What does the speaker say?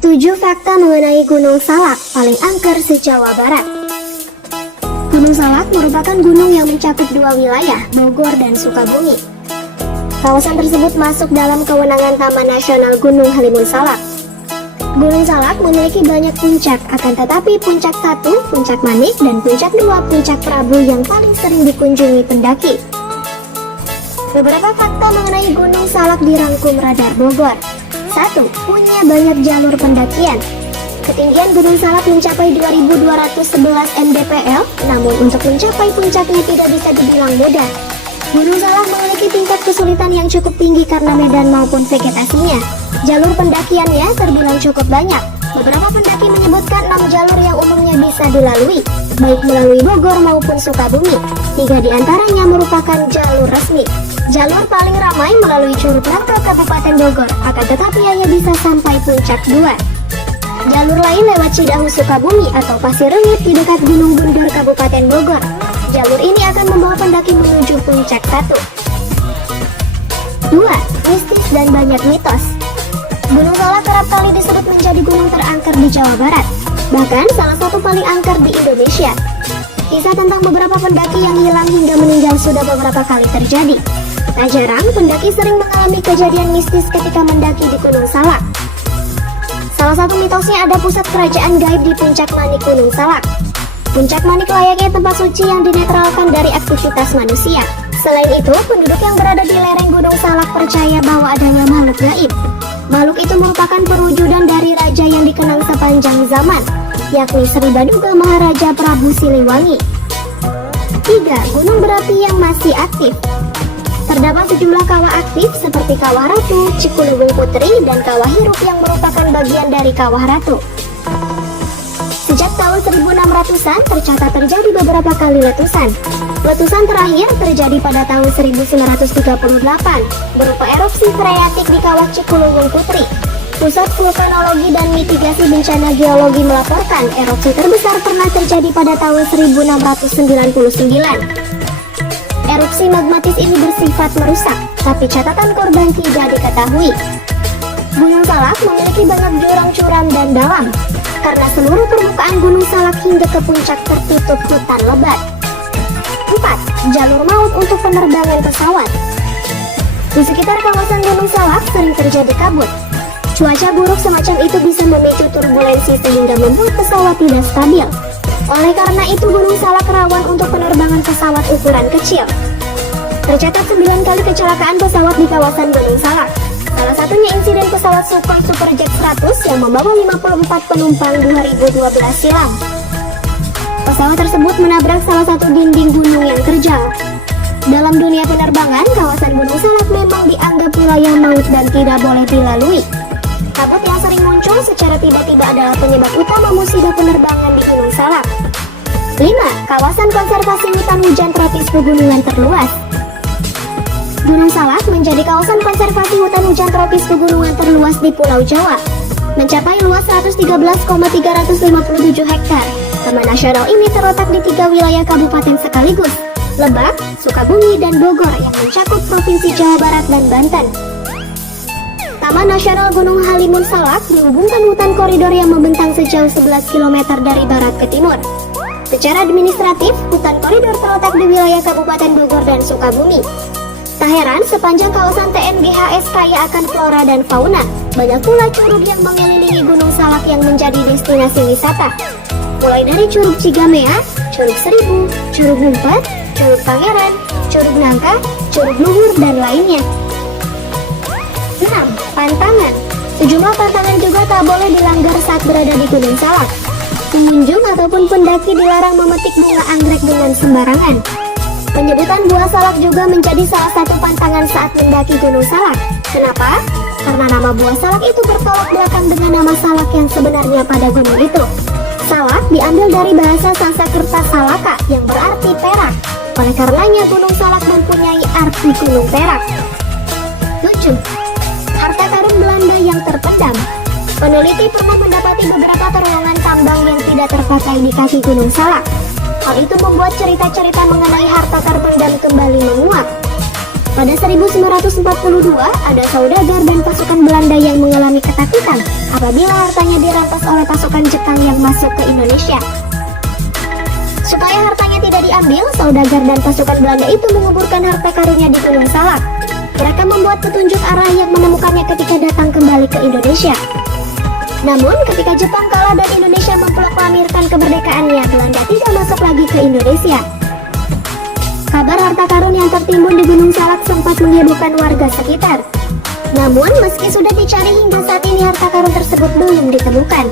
7 fakta mengenai Gunung Salak paling angker se-Jawa Barat. Gunung Salak merupakan gunung yang mencakup dua wilayah, Bogor dan Sukabumi. Kawasan tersebut masuk dalam kewenangan Taman Nasional Gunung Halimun Salak. Gunung Salak memiliki banyak puncak, akan tetapi puncak 1, Puncak Manik, dan puncak 2, Puncak Prabu yang paling sering dikunjungi pendaki. Beberapa fakta mengenai Gunung Salak dirangkum Radar Bogor. 1. Punya banyak jalur pendakian. Ketinggian Gunung Salak mencapai 2.211 mdpl, namun untuk mencapai puncaknya tidak bisa dibilang mudah. Gunung Salak memiliki tingkat kesulitan yang cukup tinggi karena medan maupun vegetasinya. Jalur pendakiannya terbilang cukup banyak. Beberapa pendaki menyebutkan 6 jalur yang umumnya bisa dilalui, baik melalui Bogor maupun Sukabumi. 3 diantaranya merupakan jalur resmi. Jalur paling ramai melalui Curug Nangka Kabupaten Bogor, akan tetapi hanya bisa sampai puncak 2. Jalur lain lewat Cidahu Sukabumi atau Pasir Rengit di dekat Gunung Bundur Kabupaten Bogor. Jalur ini akan membawa pendaki menuju puncak 1. 2. Mistis dan banyak mitos. Gunung Salak kerap kali disebut menjadi gunung terangker di Jawa Barat, bahkan salah satu paling angker di Indonesia. Kisah tentang beberapa pendaki yang hilang hingga meninggal sudah beberapa kali terjadi. Tak jarang, pendaki sering mengalami kejadian mistis ketika mendaki di Gunung Salak. Salah satu mitosnya ada pusat kerajaan gaib di Puncak Manik Gunung Salak. Puncak Manik layaknya tempat suci yang dinetralkan dari aktivitas manusia. Selain itu, penduduk yang berada di lereng Gunung Salak percaya bahwa adanya makhluk gaib. Makhluk itu merupakan perwujudan dari raja yang dikenang sepanjang zaman, yakni Sri Baduga Maharaja Prabu Siliwangi. 3. Gunung berapi yang masih aktif. Terdapat sejumlah kawah aktif seperti Kawah Ratu, Cikuluwung Putri, dan Kawah Hirup yang merupakan bagian dari Kawah Ratu. Sejak tahun 1600-an tercatat terjadi beberapa kali letusan. Letusan terakhir terjadi pada tahun 1938 berupa erupsi freatik di Kawah Cikuluwung Putri. Pusat Vulkanologi dan Mitigasi Bencana Geologi melaporkan erupsi terbesar pernah terjadi pada tahun 1699. Erupsi magmatis ini bersifat merusak, tapi catatan korban tidak diketahui. Gunung Salak memiliki banyak jurang curam dan dalam, karena seluruh permukaan Gunung Salak hingga ke puncak tertutup hutan lebat. 4. Jalur maut untuk penerbangan pesawat. Di sekitar kawasan Gunung Salak sering terjadi kabut. Cuaca buruk semacam itu bisa memicu turbulensi sehingga membuat pesawat tidak stabil. Oleh karena itu, Gunung Salak rawan untuk penerbangan pesawat ukuran kecil. Tercatat 9 kali kecelakaan pesawat di kawasan Gunung Salak. Salah satunya insiden pesawat Sukhoi Superjet 100 yang membawa 54 penumpang 2012 silam. Pesawat tersebut menabrak salah satu dinding gunung yang terjal. Dalam dunia penerbangan, kawasan Gunung Salak memang dianggap wilayah maut dan tidak boleh dilalui. Kabut yang sering muncul secara tiba-tiba adalah penyebab utama musibah penerbangan di Gunung Salak. 5. Kawasan konservasi hutan hujan tropis pegunungan terluas. Gunung Salak menjadi kawasan konservasi hutan hujan tropis pegunungan terluas di Pulau Jawa, mencapai luas 113,357 hektar. Taman nasional ini terletak di 3 wilayah kabupaten sekaligus, Lebak, Sukabumi, dan Bogor yang mencakup Provinsi Jawa Barat dan Banten. Taman Nasional Gunung Halimun Salak menghubungkan hutan koridor yang membentang sejauh 11 km dari barat ke timur. Secara administratif, hutan koridor terletak di wilayah Kabupaten Bogor dan Sukabumi. Tak heran, sepanjang kawasan TNGHS kaya akan flora dan fauna. Banyak pula curug yang mengelilingi Gunung Salak yang menjadi destinasi wisata. Mulai dari Curug Cigamea, Curug Seribu, Curug Ngumpet, Curug Pangeran, Curug Nangka, Curug Luhur, dan lainnya. 6. Pantangan. Sejumlah pantangan juga tak boleh dilanggar saat berada di Gunung Salak. Pengunjung ataupun pendaki dilarang memetik bunga anggrek dengan sembarangan. Penyebutan buah salak juga menjadi salah satu pantangan saat mendaki Gunung Salak. Kenapa? Karena nama buah salak itu bertolak belakang dengan nama salak yang sebenarnya pada gunung itu. Salak diambil dari bahasa Sanskerta salaka yang berarti perak. Oleh karenanya Gunung Salak mempunyai arti gunung perak. 7. Harta karun Belanda yang terpendam. Peneliti pernah mendapati beberapa terowongan tambang yang tidak terpakai di kaki Gunung Salak. Hal itu membuat cerita-cerita mengenai harta terpendam kembali menguap. Pada 1942, ada saudagar dan pasukan Belanda yang mengalami ketakutan apabila hartanya dirampas oleh pasukan Jepang yang masuk ke Indonesia. Supaya hartanya tidak diambil, saudagar dan pasukan Belanda itu menguburkan harta karunnya di Gunung Salak. Mereka membuat petunjuk arah yang menemukannya ketika datang kembali ke Indonesia. Namun, ketika Jepang kalah dan Indonesia memproklamirkan kemerdekaannya, Belanda tidak masuk lagi ke Indonesia. Kabar harta karun yang tertimbun di Gunung Salak sempat menghebohkan warga sekitar. Namun, meski sudah dicari hingga saat ini harta karun tersebut belum ditemukan.